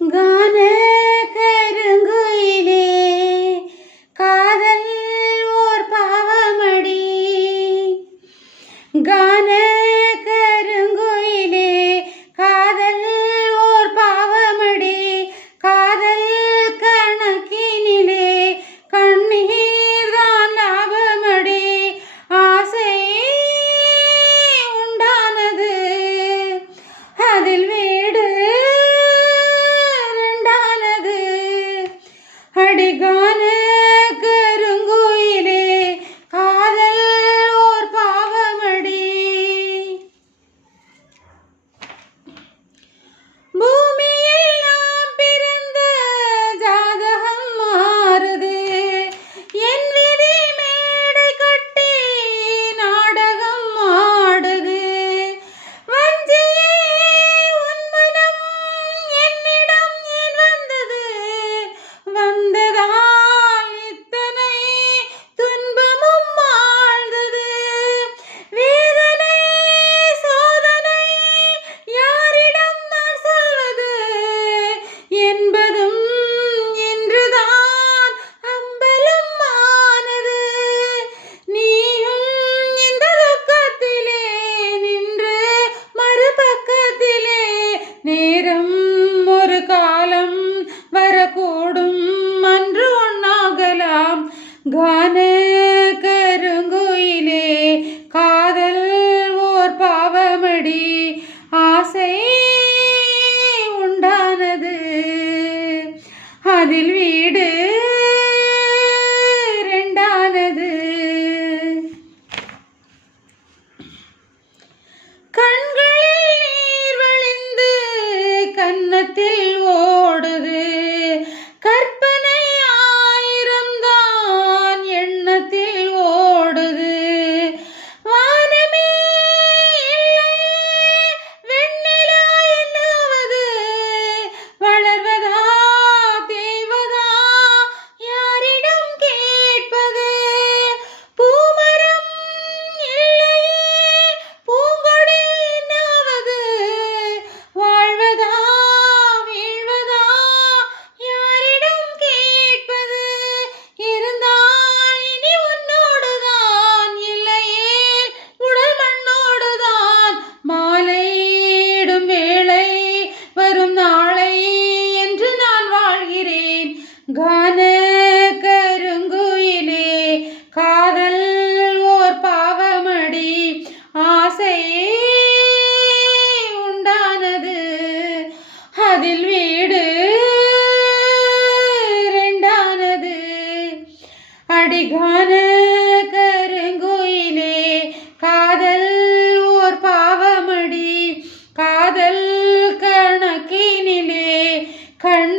கான கருங்குயிலே காதல் ஓர் பாவமடி. கான கருங்குயிலே காதல் ஓர் பாவமடி. காதல் கணக்கினிலே கண்ணீர் தான் லாபமடி. ஆசை உண்டானது அதில் வீடு ரெண்டானது. அடிகான கருங்குயிலே காதல் ஓர் பாவமடி. பூமியில் நாம் பிறந்த ஜாதகம் மாறுது. என் விதி மேடை கட்டி நாடகம் ஆடுது. வஞ்சியே உன் மனம் என்னிடம் ஏன் வந்தது? வந்ததால் இத்தனை துன்பமும் ஆழ்ந்தது. வேதனை சோதனை யாரிடம் நான் சொல்வது என்பதும் இன்றுதான் அம்பலம் ஆனது. நீயும் இந்த துக்கத்திலே நின்று மறுபக்கத்திலே நேரம் ஒரு காலம் வரக்கூடும் அன்று ஒன்னாகலாம். கான கருங்குயிலே காதல் ஓர் பாவமடி. ஆசை உண்டானது அதில் வீடு ரெண்டானது. கண்களில் நீர் வழிந்து கன்னத்தில் ஓடுது. கற்பனை ஆயிரம்தான் எண்ணத்தில் ஓடுது. வானமே இல்லையே வெண்ணிலா என்னாவது? வளர்வதா தேய்வதா யாரிடம் கேட்பது? பூமரம் இல்லையே பூங்கொடி என்னாவது? வாழ்வதா வீழ்வதா யாரிடம் கேட்பது? இருந்தால் இனி உன்னோடுதான், இல்லையே உடல் மண்ணோடுதான். மாலையிடும் வேளை வரும் நாளை என்று நான் வாழ்கிறேன். கான கருங்குயிலே காதல் ஓர் பாவமடி. ஆசை உண்டானது அதில் வீடு ரெண்டானது. அடிகான கருங்குயிலே காதல் ஓர் பாவமடி. காதல் கணக்கினிலே கண்